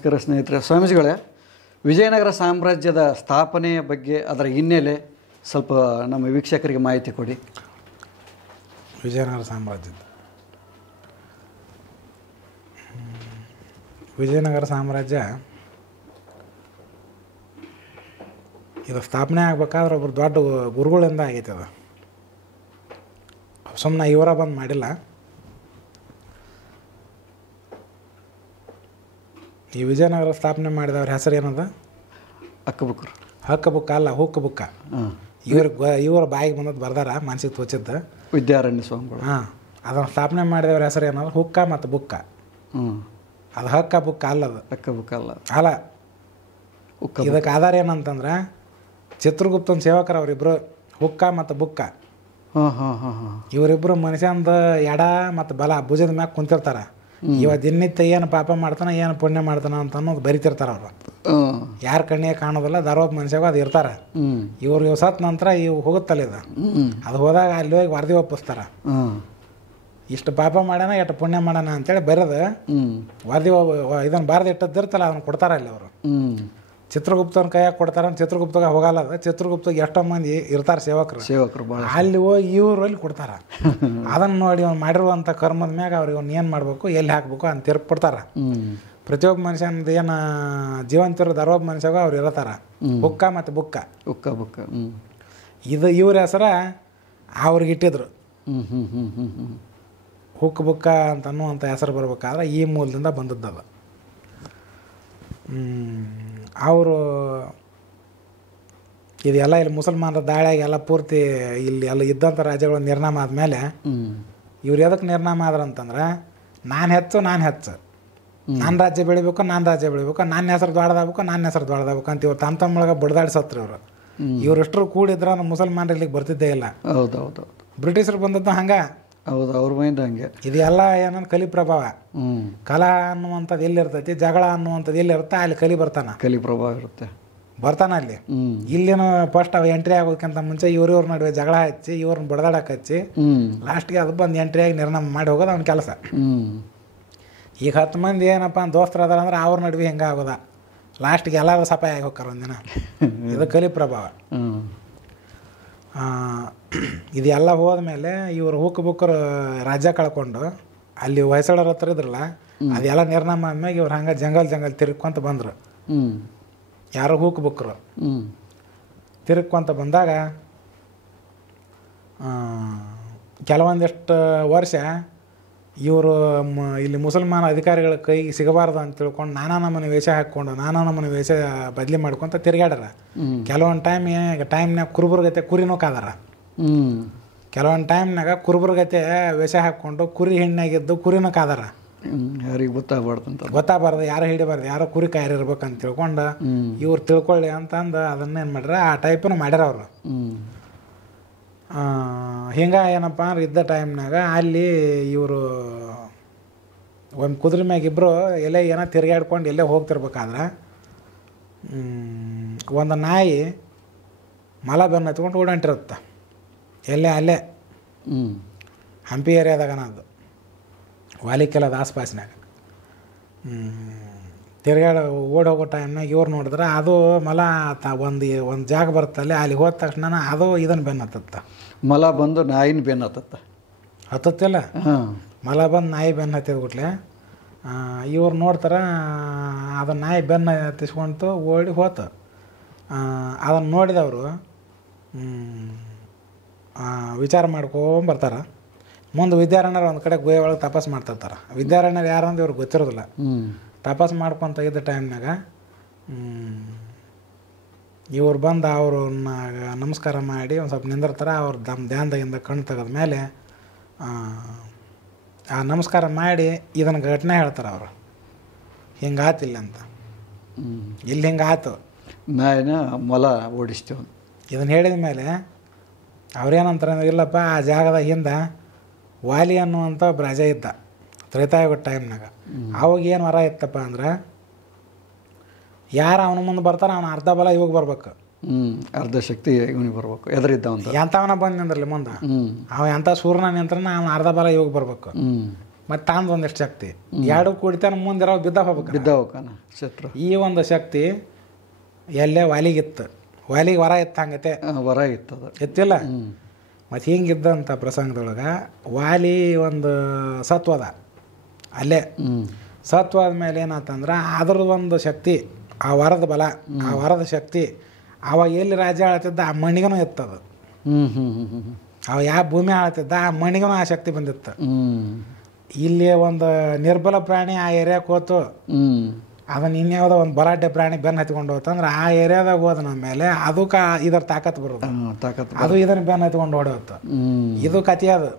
ನಮಸ್ಕಾರ ಸ್ನೇಹಿತರೆ. ಸ್ವಾಮೀಜಿಗಳೇ, ವಿಜಯನಗರ ಸಾಮ್ರಾಜ್ಯದ ಸ್ಥಾಪನೆಯ ಬಗ್ಗೆ ಅದರ ಹಿನ್ನೆಲೆ ಸ್ವಲ್ಪ ನಮ್ಮ ವೀಕ್ಷಕರಿಗೆ ಮಾಹಿತಿ ಕೊಡಿ. ವಿಜಯನಗರ ಸಾಮ್ರಾಜ್ಯ ಇದು ಸ್ಥಾಪನೆ ಆಗ್ಬೇಕಾದ್ರೆ ಒಬ್ಬರು ದೊಡ್ಡ ಗುರುಗಳಿಂದ ಆಗೈತೆ. ಅದು ಸುಮ್ಮನೆ ಇವರ ಬಂದು ಮಾಡಿಲ್ಲ. ಈ ವಿಜಯನಗರ ಸ್ಥಾಪನೆ ಮಾಡಿದವ್ರ ಹೆಸರು ಏನದ? ಅಕ್ಕಬುಕ್ಕರು. ಹಕ್ಕ ಬುಕ್ಕ ಅಲ್ಲ, ಹುಕ್ಕ ಬುಕ್ಕ. ಇವ್ರ ಬಾಯಿಗೆ ಬಂದದ್ದು ಬರ್ದಾರ, ಮನ್ಸಿಗೆ ತೋಚಿದ್ದು. ವಿದ್ಯಾರಣ್ಯ ಸ್ವಾಮಿಗಳು. ಅದನ್ನು ಸ್ಥಾಪನೆ ಮಾಡಿದವ್ರ ಹೆಸರು ಏನದ? ಹುಕ್ಕ ಮತ್ತು ಬುಕ್ಕ. ಅದು ಹಕ್ಕ ಬುಕ್ಕ ಅಲ್ಲದು. ಅಕ್ಕ ಬುಕ್ಕ ಅಲ್ಲ. ಇದಕ್ಕೆ ಆಧಾರ ಏನಂತಂದ್ರೆ ಚಿತ್ರಗುಪ್ತನ ಸೇವಕರು ಅವರಿಬ್ಬರು, ಹುಕ್ಕ ಮತ್ತು ಬುಕ್ಕ. ಇವರಿಬ್ಬರು ಮನುಷ್ಯಂದು ಎಡ ಮತ್ತು ಬಲ ಭುಜದ ಮ್ಯಾಗ ಕುಂತಿರ್ತಾರೆ. ಇವ ದಿನನಿತ್ಯ ಏನು ಪಾಪ ಮಾಡ್ತಾನೆ, ಏನು ಪುಣ್ಯ ಮಾಡ್ತಾನೆ ಅಂತ ಅನ್ನೋದು ಬರಿತಿರ್ತಾರೆ ಅವರು. ಯಾರ ಕಣ್ಣಿಗೆ ಕಾಣೋದಿಲ್ಲ, ದಾರೋಬ್ ಮನುಷ್ಯಾಗ ಅದು ಇರ್ತಾರೆ. ಇವ್ರು ಸತ್ ನಂತರ ಇವು ಹೋಗುತ್ತಲ್ಲ ಇದು, ಅದು ಹೋದಾಗ ಅಲ್ಲಿ ಹೋಗಿ ವರದಿ ಒಪ್ಪಿಸ್ತಾರೆ. ಇಷ್ಟು ಪಾಪ ಮಾಡ್ಯಾನ, ಎಷ್ಟು ಪುಣ್ಯ ಮಾಡ್ಯಾನ ಅಂತೇಳಿ ಬರೋದು ವರದಿ. ಇದನ್ನು ಬಾರ್ದು ಇಟ್ಟದ್ದಿರ್ತಲ್ಲ, ಅದನ್ನು ಕೊಡ್ತಾರೆ ಅಲ್ಲಿ ಅವರು. ಚಿತ್ರಗುಪ್ತನ ಕೈಯಾಗ ಕೊಡ್ತಾರೆ. ಚಿತ್ರಗುಪ್ತಗ ಹೋಗಲ್ಲ. ಅದು ಚಿತ್ರಗುಪ್ತಗೆ ಎಷ್ಟೋ ಮಂದಿ ಇರ್ತಾರೆ ಸೇವಕರು. ಅಲ್ಲಿ ಹೋಗಿ ಇವರು ಅಲ್ಲಿ ಕೊಡ್ತಾರೆ. ಅದನ್ನು ನೋಡಿ ಅವ್ನು ಮಾಡಿರುವಂಥ ಕರ್ಮದ ಮ್ಯಾಗ ಅವ್ರಿಗೆ ಅವ್ನು ಏನು ಮಾಡಬೇಕು, ಎಲ್ಲಿ ಹಾಕಬೇಕು ಅಂತ ತೀರ್ಪು ಕೊಡ್ತಾರೆ. ಪ್ರತಿಯೊಬ್ಬ ಮನುಷ್ಯನದು ಏನು ಜೀವಂತ ಇರೋದು ಅರವತ್ತು ಮನುಷ್ಯಾಗ ಅವ್ರು ಇರತ್ತಾರ. ಹುಕ್ಕ ಮತ್ತು ಬುಕ್ಕ. ಇದು ಇವ್ರ ಹೆಸರ ಅವ್ರಿಗೆ ಇಟ್ಟಿದ್ರು. ಹುಕ್ ಬುಕ್ಕ ಅಂತ ಅನ್ನುವಂಥ ಹೆಸರು ಬರ್ಬೇಕಾದ್ರೆ ಈ ಮೂಲದಿಂದ ಬಂದದ್ದು. ಅವರು ಇದೆಲ್ಲ ಇಲ್ಲಿ ಮುಸಲ್ಮಾನರ ದಾಳಿಯಾಗಿ ಎಲ್ಲ ಪೂರ್ತಿ ಇಲ್ಲಿ ಎಲ್ಲ ಇದ್ದಂಥ ರಾಜ್ಯಗಳು ನಿರ್ನಾಮ ಆದಮೇಲೆ ಇವ್ರು ಎದಕ್ಕೆ ನಿರ್ನಾಮ ಆದ್ರೆ ಅಂತಂದ್ರೆ, ನಾನು ಹೆಚ್ಚು ನಾನು ರಾಜ್ಯ ಬೆಳಿಬೇಕು, ನನ್ನ ಹೆಸರು ದೊಡ್ಡದಾಗಬೇಕು, ನನ್ನ ಹೆಸರು ದೊಡ್ಡದಾಗಬೇಕು ಅಂತ ಇವ್ರು ತಮ್ಮೊಳಗೆ ಬಡ್ದಾಡಿಸತ್ರಿ ಇವರು. ಇವರೆಷ್ಟರು ಕೂಡಿದ್ರೆ ಮುಸಲ್ಮಾನರು ಇಲ್ಲಿಗೆ ಬರ್ತಿದ್ದೇ ಇಲ್ಲ. ಹೌದೌದು. ಬ್ರಿಟಿಷರು ಬಂದದ್ದು ಹಂಗೆ. ಹೌದು, ಅವ್ರ ಮೈಂಡ್ ಹಂಗೆ. ಇದೆಲ್ಲ ಏನಂದ್ರೆ ಕಲಿ ಪ್ರಭಾವ. ಕಲಾ ಅನ್ನುವಂಥದ್ದು ಎಲ್ಲಿರ್ತೈತಿ, ಜಗಳ ಅನ್ನುವಂಥದ್ದು ಎಲ್ಲಿರುತ್ತೆ, ಅಲ್ಲಿ ಕಲಿ ಪ್ರಭಾವ ಇರುತ್ತೆ, ಬರ್ತಾನೆ ಅಲ್ಲಿ. ಇಲ್ಲಿನ ಫಸ್ಟ್ ಅವು ಎಂಟ್ರಿ ಆಗೋದಕ್ಕಿಂತ ಮುಂಚೆ ಇವ್ರ ನಡುವೆ ಜಗಳ ಹಚ್ಚಿ, ಇವ್ರನ್ನ ಬಡದಾಡಕ್ಕೆ ಹಚ್ಚಿ, ಲಾಸ್ಟ್ಗೆ ಅದು ಬಂದು ಎಂಟ್ರಿಯಾಗಿ ನಿರ್ನಾಮ ಮಾಡಿ ಹೋಗೋದು ಅವ್ನ ಕೆಲಸ. ಈಗ 10 ಮಂದಿ ಏನಪ್ಪ ದೋಸ್ತರು ಅದಾರ ಅಂದ್ರೆ ಅವ್ರ ನಡುವೆ ಹೆಂಗೆ ಆಗೋದ, ಲಾಸ್ಟ್ಗೆ ಎಲ್ಲರೂ ಸಪಾಯ ಆಗಿ ಹೋಗ್ತಾರೆ ಒಂದಿನ. ಇದು ಕಲಿ ಪ್ರಭಾವ. ಇದೆಲ್ಲ ಹೋದ್ಮೇಲೆ ಇವರು ಹುಕ್ ಬುಕ್ಕರು ರಾಜ್ಯ ಕಳ್ಕೊಂಡು ಅಲ್ಲಿ ಹೊಯ್ಸಳರ ಹತ್ರ ಇದ್ರಲ್ಲ, ಅದೆಲ್ಲ ನಿರ್ನಾಮ ಆದ್ಮೇಲೆ ಇವ್ರು ಹಂಗೆ ಜಂಗಲ್ ತಿರ್ಕೊಂತ ಬಂದರು. ಯಾರೋ ಹುಕ್ ಬುಕ್ಕರು ತಿರ್ಕೊಂತ ಬಂದಾಗ ಕೆಲವೊಂದಿಷ್ಟು ವರ್ಷ ಇವರು ಇಲ್ಲಿ ಮುಸಲ್ಮಾನ ಅಧಿಕಾರಿಗಳ ಕೈಗೆ ಸಿಗಬಾರ್ದು ಅಂತ ತಿಳ್ಕೊಂಡು ನಾನಾ ನಮೂನೆ ವೇಷ ಹಾಕ್ಕೊಂಡು ನಾನಾ ನಮೂನೆ ವೇಷ ಬದಲಿ ಮಾಡ್ಕೊತ ತಿರುಗಾಡ್ಯಾರ. ಕೆಲವೊಂದು ಟೈಮ್ನಾಗ ಕುರುಬರ್ಗತೆ ಕುರಿನೂ ಕಾದಾರ. ಕೆಲವೊಂದು ಟೈಮ್ನಾಗ ಕುರುಬರ್ಗತೆ ವೇಷ ಹಾಕ್ಕೊಂಡು ಕುರಿ ಹೆಣ್ಣಾಗಿದ್ದು ಕುರಿನೂ ಕಾದಾರ. ಯಾರಿಗೆ ಗೊತ್ತಾಗಬಾರ್ದು, ಯಾರು ಹಿಡಿಬಾರ್ದು, ಯಾರೋ ಕುರಿ ಕಾಯಿರ್ಬೇಕಂತ ತಿಳ್ಕೊಂಡು ಇವ್ರು ತಿಳ್ಕೊಳ್ಳಿ ಅಂತಂದು ಅದನ್ನೇನು ಮಾಡ್ಯಾರ, ಆ ಟೈಪನ್ನು ಮಾಡ್ಯಾರ ಅವರು. ಹಿಂಗೆ ಏನಪ್ಪ ಅಂದ್ರೆ ಇದ್ದ ಟೈಮ್ನಾಗ ಅಲ್ಲಿ ಇವರು ಒಂದು ಕುದುರೆ ಮ್ಯಾಗ ಇಬ್ಬರು ಎಲ್ಲೇ ಏನೋ ತಿರುಗಾಡ್ಕೊಂಡು ಎಲ್ಲೇ ಹೋಗ್ತಿರ್ಬೇಕಾದ್ರೆ ಒಂದು ನಾಯಿ ಮಲ ಬೆನ್ನು ಹತ್ಕೊಂಡು ಓಡಾಂಟಿರುತ್ತೆ. ಅಲ್ಲೇ ಹಂಪಿ ಏರಿಯಾದಾಗ ಅದು ವಾಲಿಕೆಲದ ಆಸ್ಪಾಸ್ನಾಗ ಓಡಿ ಹೋಗೋ ಟೈಮ್ನಾಗ ಇವ್ರು ನೋಡಿದ್ರೆ ಅದು ಮಲ ಒಂದು ಜಾಗ ಬರ್ತಲ್ಲಿ, ಅಲ್ಲಿ ಹೋದ ತಕ್ಷಣ ಅದು ಇದನ್ನು ಬೆನ್ನು ಹತ್ತತ್ತ. ಮಲ ಬಂದು ನಾಯಿನ ಬೆನ್ನು ಹತ್ತತ್ತಿಲ್ಲ. ಮಲ ಬಂದು ನಾಯಿ ಬೆನ್ನು ಹತ್ತಿದ್ಬಿಟ್ಲೆ ಇವ್ರು ನೋಡ್ತಾರೆ, ಅದನ್ನು ನಾಯಿ ಬೆನ್ನು ಹತ್ತಿಸ್ಕೊಂತು ಓಡಿ ಹೋತು. ಅದನ್ನು ನೋಡಿದವರು ವಿಚಾರ ಮಾಡ್ಕೊಂಬರ್ತಾರೆ. ಮುಂದೆ ವಿದ್ಯಾರಣ್ಯರು ಒಂದು ಕಡೆ ಗುಹೆ ಒಳಗೆ ತಪಾಸ್ ಮಾಡ್ತಿರ್ತಾರೆ. ವಿದ್ಯಾರಣ್ಯರು ಯಾರು ಅಂತ ಇವ್ರಿಗೆ ಗೊತ್ತಿರೋದಿಲ್ಲ. ತಪಾಸ್ ಮಾಡ್ಕೊತ ಇದ್ದ ಟೈಮ್ನಾಗ ಇವ್ರು ಬಂದು ಅವ್ರನ್ನ ನಮಸ್ಕಾರ ಮಾಡಿ ಒಂದು ಸ್ವಲ್ಪ ನಿಂದಿರ್ತಾರೆ. ಅವ್ರು ಧ್ಯಾನದಾಗಿಂದ ಕಣ್ಣು ತೆಗೆದ ಮೇಲೆ ಆ ನಮಸ್ಕಾರ ಮಾಡಿ ಇದನ್ನು ಘಟನೆ ಹೇಳ್ತಾರೆ ಅವರು. ಹಿಂಗೆ ಆತಿಲ್ಲ ಅಂತ, ಇಲ್ಲಿ ಹಿಂಗೆ ಆತು, ನಾಯಿನ ಮೊಲ ಓಡಿಸ್ತೇವೆ ಇದನ್ನು ಹೇಳಿದ ಮೇಲೆ ಅವ್ರೇನಂತಾರೆ ಅಂದ್ರೆ, ಇಲ್ಲಪ್ಪ ಆ ಜಾಗದ ಹಿಂದೆ ವಾಲಿ ಅನ್ನುವಂಥ ಒಬ್ಬ ರಾಜ ಇದ್ದ ತ್ರೇತಾಯುಗ ಟೈಮ್ನಾಗ. ಅವಾಗ ಏನು ವರ ಇತ್ತಪ್ಪ ಅಂದ್ರೆ, ಯಾರು ಅವನ ಮುಂದೆ ಬರ್ತಾರ ಅವನ ಅರ್ಧ ಬಲ ಇವಾಗ ಬರ್ಬೇಕು, ಅರ್ಧ ಶಕ್ತಿ ಇವನಿಗೆ ಬರ್ಬೇಕು. ಎದರಿದ್ದವಂತ ಎಂಥವನ ಬಂದು ನಿಂದ್ರಲ್ಲಿ ಮುಂದೆ, ಅವ ಎಂಥ ಸೂರ್ಯನ ನಿಂತ್ರನ ಅವನ ಅರ್ಧ ಬಲ ಇವಾಗ ಬರ್ಬೇಕು. ಮತ್ತು ತಾಂದು ಒಂದಿಷ್ಟು ಶಕ್ತಿ ಎರಡು ಕುಡಿತಾನ ಮುಂದಿರೋ ಬಿದ್ದ ಹೋಗ್ಬೇಕು ಬಿದ್ದ ಹೋಗ್ಕಾನ ಶತ್ರು. ಈ ಒಂದು ಶಕ್ತಿ ಎಲ್ಲೇ ವಾಲಿಗಿತ್ತು, ವಾಲಿಗೆ ವರ ಇತ್ತು ಹಂಗತೆ ವರ ಇತ್ತದ ಎತ್ತಿಲ್ಲ. ಮತ್ತು ಹಿಂಗಿದ್ದಂಥ ಪ್ರಸಂಗದೊಳಗೆ ವಾಲಿ ಒಂದು ಸತ್ವದ ಅಲ್ಲೇ ಸತ್ವಾದ ಮೇಲೆ ಏನಾತಂದ್ರೆ ಅದ್ರದ್ದು ಒಂದು ಶಕ್ತಿ, ಆ ವರದ ಬಲ, ಆ ವರದ ಶಕ್ತಿ ಅವಾಗ ಎಲ್ಲಿ ರಾಜ್ಯ ಆಳ್ತಿದ್ದ ಆ ಮಣ್ಣಿಗೂ ಇತ್ತದು. ಅವ ಯಾವ ಭೂಮಿ ಆಳ್ತಿದ್ದ ಆ ಮಣ್ಣಿಗೂ ಆ ಶಕ್ತಿ ಬಂದಿತ್ತು. ಇಲ್ಲಿ ಒಂದು ನಿರ್ಬಲ ಪ್ರಾಣಿ ಆ ಏರಿಯಾಕ್ಕೆ ಹೋತು, ಅದನ್ನ ಇನ್ಯಾವುದೋ ಒಂದು ಬಲಾಢ್ಯ ಪ್ರಾಣಿ ಬೆನ್ನು ಹತ್ಕೊಂಡು ಹೋತಂದ್ರೆ ಆ ಏರಿಯಾದಾಗ ಹೋದ ನಮ್ಮ ಮೇಲೆ ಅದಕ್ಕೆ ಇದರ ತಾಕತ್ತು ಬರೋದು, ಅದು ಇದನ್ನ ಬೆನ್ನು ಹತ್ಕೊಂಡು ಹೊಡೆಯುತ್ತೆ. ಇದು ಕಥೆ ಅದು.